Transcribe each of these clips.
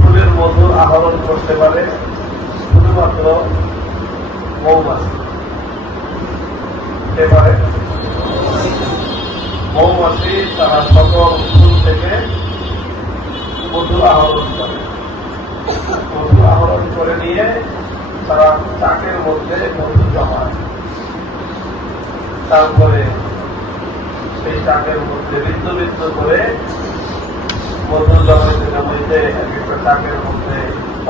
ফুলের মধু আহরণ করতে পারে শুধুমাত্র মৌমাছি। পারে মৌমাছি তারা সকল ফুল থেকে মধু আহরণ করে। মধু আহরণ করে নিয়ে তারা চাকের মধ্যে মধু জমায়। তারপরে চাকের মধ্যে বৃত্ত বৃত্ত করে মধু জমাইতে জমাইতে এক একটা চাকের মধ্যে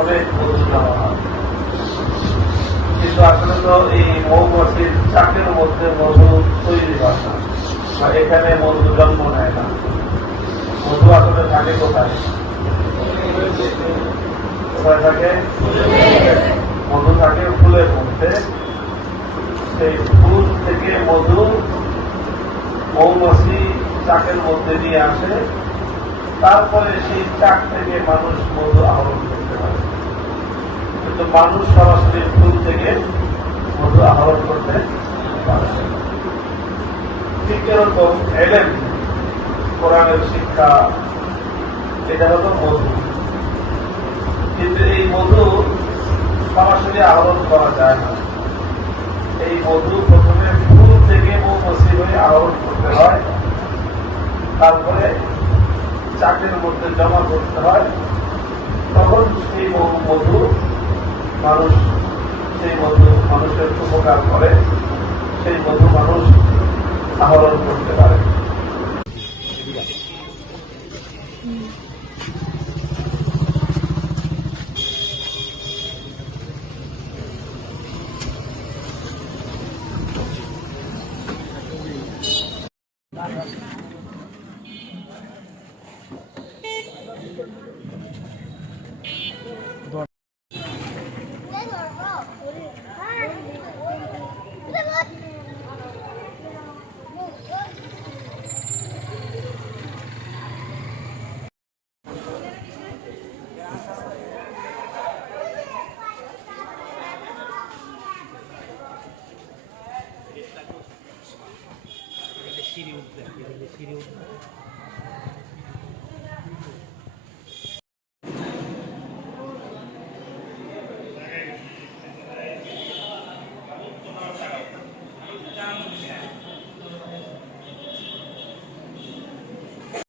অনেক মধু জমা হয়। কিন্তু আসলে তো এই মৌমাছির চাকের মধ্যে মধু তৈরি হয় না, বা এখানে মধু জন্ম নেয় না। মধু আসলে থাকে কোথায়? কোথায় থাকে? মধু থাকে ফুলের মধ্যে। সেই ফুল থেকে মধু মৌমাছি চাকের মধ্যে নিয়ে আসে, তারপরে সেই চাক থেকে মানুষ মধু আহরণ করতে পারে। কিন্তু মানুষ সরাসরি ফুল থেকে মধু আহরণ করতে পারে ঠিক এরকম এলেন, কোরআনের শিক্ষা, এটা হলো মধু। কিন্তু এই মধু সরাসরি আহরণ করা যায় না। এই মধু প্রথমে ফুল থেকে উপস্থিত হয়ে আহরণ করতে হয়। তারপরে চাকের মধ্যে জমা করতে হয়। তখন সেই বহু মধু মানুষ, সেই মধু মানুষের উপকার করে। সেই মধু মানুষ আহরণ করতে পারে। Siri Ultra.